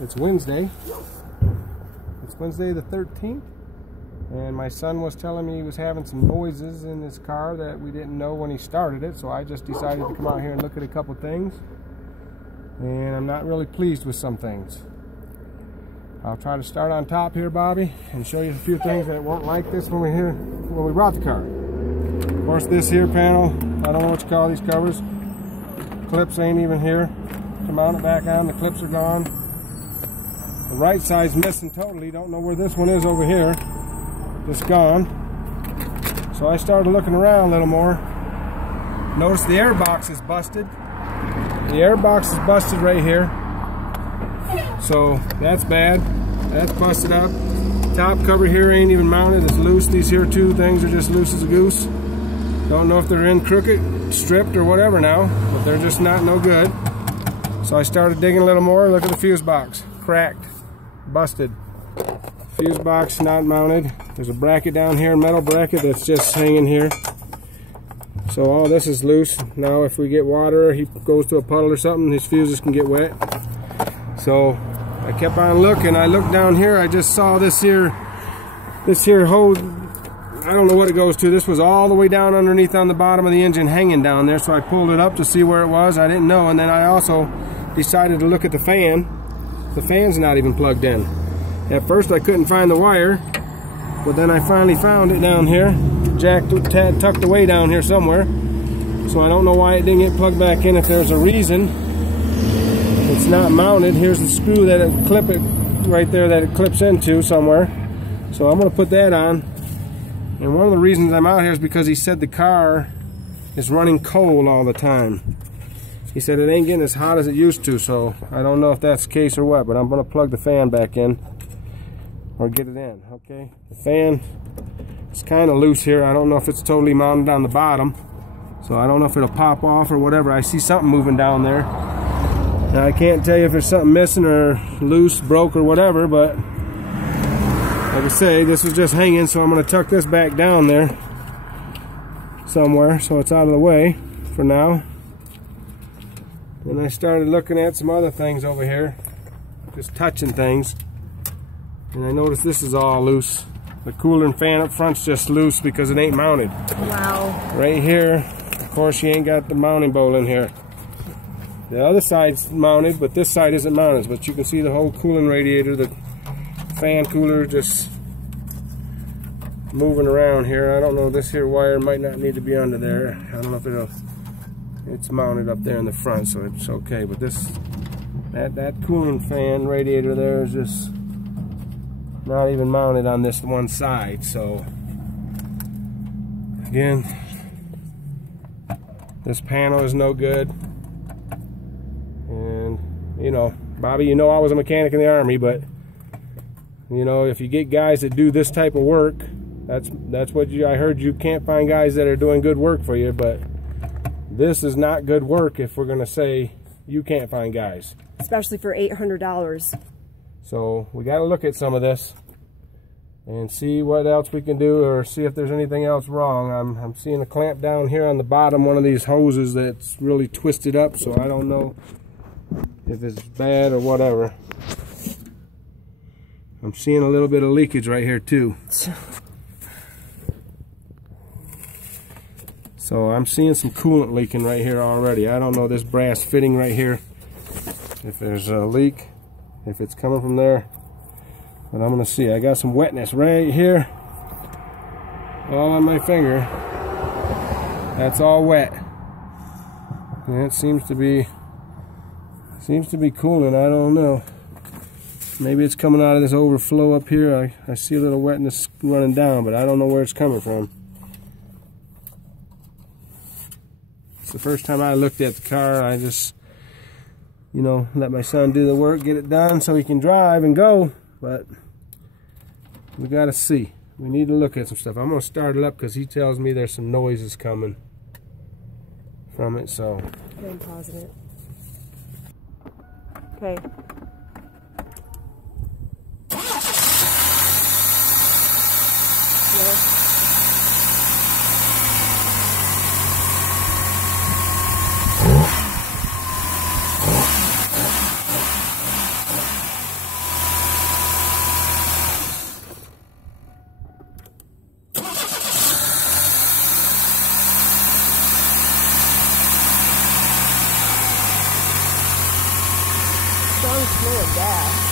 It's Wednesday. It's Wednesday the 13th, and my son was telling me he was having some noises in his car that we didn't know when he started it, so I just decided to come out here and look at a couple things, and I'm not really pleased with some things. I'll try to start on top here, Bobby, and show you a few things that weren't like this when we brought the car. Of course, this here panel, I don't know what you call these covers. Clips ain't even here to mount it back on. The clips are gone. The right side's missing totally. Don't know where this one is over here. Just gone. So I started looking around a little more. Notice the air box is busted. The air box is busted right here. So that's bad. That's busted up. Top cover here ain't even mounted. It's loose. These here two things are just loose as a goose. Don't know if they're in crooked, stripped, or whatever now, but they're just not no good. So I started digging a little more. Look at the fuse box. Cracked. Busted. Fuse box not mounted. There's a bracket down here, metal bracket that's just hanging here. So all this is loose. Now if we get water, he goes to a puddle or something, his fuses can get wet. So I kept on looking. I looked down here. I just saw this here hose. I don't know what it goes to. This was all the way down underneath on the bottom of the engine, hanging down there. So I pulled it up to see where it was. I didn't know. And then I also decided to look at the fan. The fan's not even plugged in. At first I couldn't find the wire, but then I finally found it down here. Jacked, tucked away down here somewhere. So I don't know why it didn't get plugged back in. If there's a reason it's not mounted, here's the screw that it clip it right there that it clips into somewhere. So I'm going to put that on. And one of the reasons I'm out here is because he said the car is running cold all the time. He said it ain't getting as hot as it used to, so I don't know if that's the case or what, but I'm going to plug the fan back in or get it in. Okay, the fan is kind of loose here. I don't know if it's totally mounted on the bottom, so I don't know if it'll pop off or whatever. I see something moving down there. Now I can't tell you if there's something missing or loose, broke, or whatever, but like I say, this is just hanging, so I'm going to tuck this back down there somewhere so it's out of the way for now. Then I started looking at some other things over here, just touching things, and I noticed this is all loose. The cooler and fan up front's just loose because it ain't mounted. Wow. Right here, of course, you ain't got the mounting bowl in here. The other side's mounted, but this side isn't mounted. But you can see the whole cooling radiator, the fan cooler just moving around here. I don't know, this here wire might not need to be under there. I don't know if it's mounted up there in the front, so it's okay. But that cooling fan radiator there is just not even mounted on this one side. So again, this panel is no good. And you know, Bobby, you know I was a mechanic in the Army, but you know, if you get guys that do this type of work, that's what I heard. You can't find guys that are doing good work for you, but this is not good work if we're going to say you can't find guys. Especially for $800. So we got to look at some of this and see what else we can do, or see if there's anything else wrong. I'm seeing a clamp down here on the bottom, one of these hoses that's really twisted up, so I don't know if it's bad or whatever. I'm seeing a little bit of leakage right here too. So I'm seeing some coolant leaking right here already. I don't know this brass fitting right here, if there's a leak, if it's coming from there. But I'm going to see. I got some wetness right here, all on my finger. That's all wet. And it seems to be coolant. I don't know. Maybe it's coming out of this overflow up here. I see a little wetness running down, but I don't know where it's coming from. It's the first time I looked at the car. I just, you know, let my son do the work, get it done so he can drive and go. But we got to see. We need to look at some stuff. I'm going to start it up because he tells me there's some noises coming from it. So I'm positive. Okay. Yeah. full of gas.